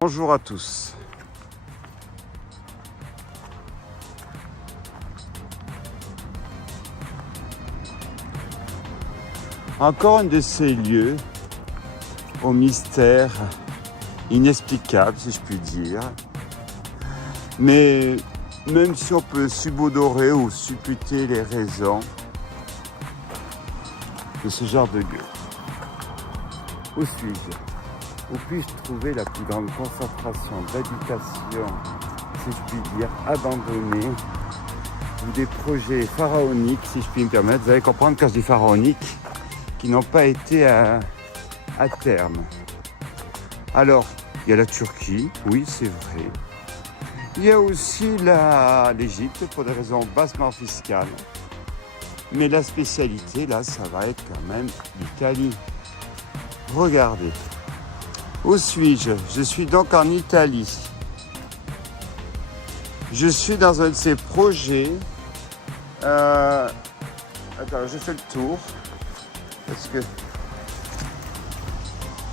Bonjour à tous. Encore un de ces lieux au mystère inexplicable, si je puis dire. Mais même si on peut subodorer ou supputer les raisons de ce genre de lieu. Où suis-je? Où puis-je trouver la plus grande concentration d'habitations, si je puis dire, abandonnées, ou des projets pharaoniques, si je puis me permettre. Vous allez comprendre quand je dis pharaoniques, qui n'ont pas été à terme. Alors, il y a la Turquie, oui, c'est vrai. Il y a aussi l'Égypte, pour des raisons bassement fiscales. Mais la spécialité, là, ça va être quand même l'Italie. Regardez. Où suis-je? Je suis donc en Italie. Je suis dans un de ces projets. Attends, je fais le tour. Parce que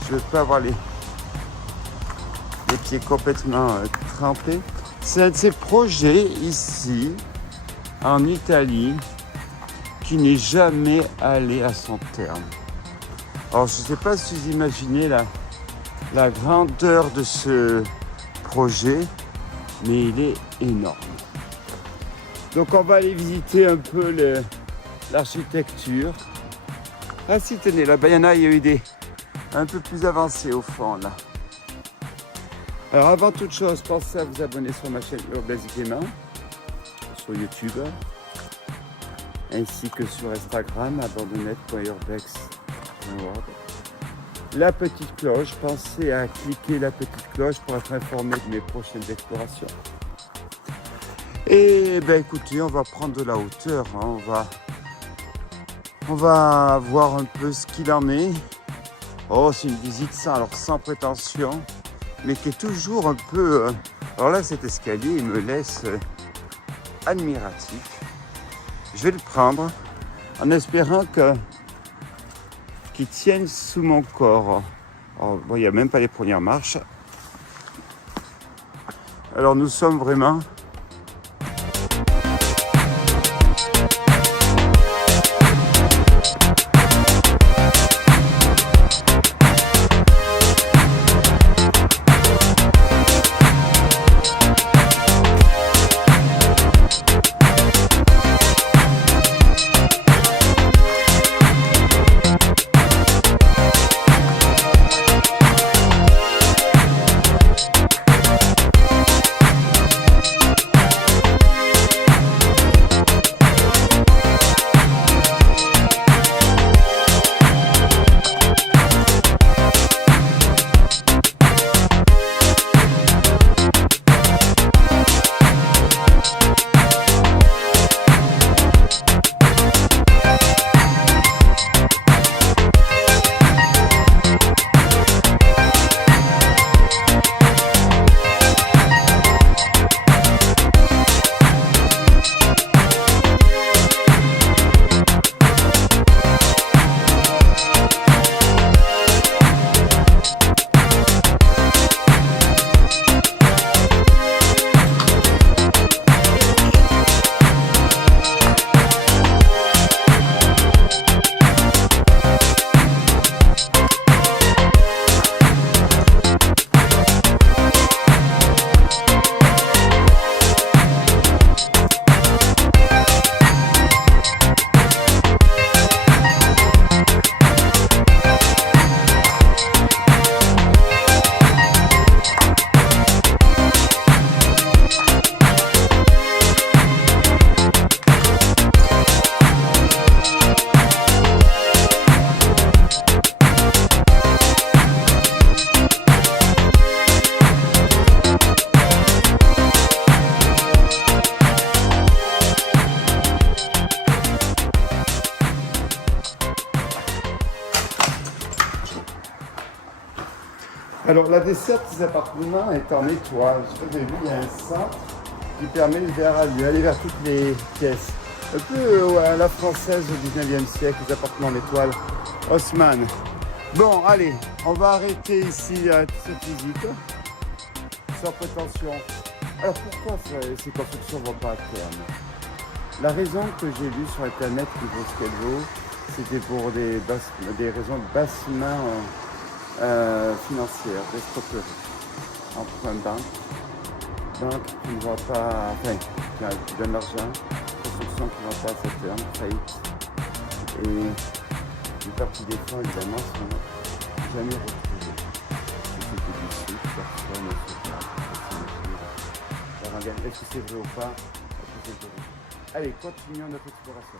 je ne veux pas avoir les pieds complètement trempés. C'est un de ces projets ici, en Italie, qui n'est jamais allé à son terme. Alors, je ne sais pas si vous imaginez la grandeur de ce projet, mais il est énorme. Donc, on va aller visiter un peu l'architecture. Ah si, tenez, là-bas, il y a eu des un peu plus avancés au fond, là. Alors, avant toute chose, pensez à vous abonner sur ma chaîne Urbex Clément, sur YouTube, ainsi que sur Instagram, abandonnette.urbex.org. La petite cloche, pensez à cliquer la petite cloche pour être informé de mes prochaines explorations. Et ben écoutez, on va prendre de la hauteur, hein. On va voir un peu ce qu'il en est. Oh, c'est une visite sans prétention, mais qui est toujours un peu... Alors là, cet escalier, il me laisse admiratif. Je vais le prendre en espérant qu'il tienne sous mon corps. Oh, bon, il n'y a même pas les premières marches. Alors nous sommes vraiment... Alors la desserte des appartements est en étoile. Vous avez vu, il y a un centre qui permet d'aller vers toutes les pièces. Un peu à la française au 19e siècle, les appartements en étoile. Haussmann. Bon, allez, on va arrêter ici cette visite. sans prétention. Alors pourquoi ces constructions ne vont pas à terme? La raison que j'ai lue sur internet qui vaut ce qu'elle vaut, c'était pour des raisons de bassement financière, d'escroquerie. Emprunt banque qui ne va pas, enfin, qui donne l'argent, construction qui ne va pas à sa terme, faillite. Et une partie des fonds, évidemment, sont jamais retrouvés. C'était du site, personne ne se parle. Est-ce que c'est vrai ou pas? Allez, continuons notre exploration.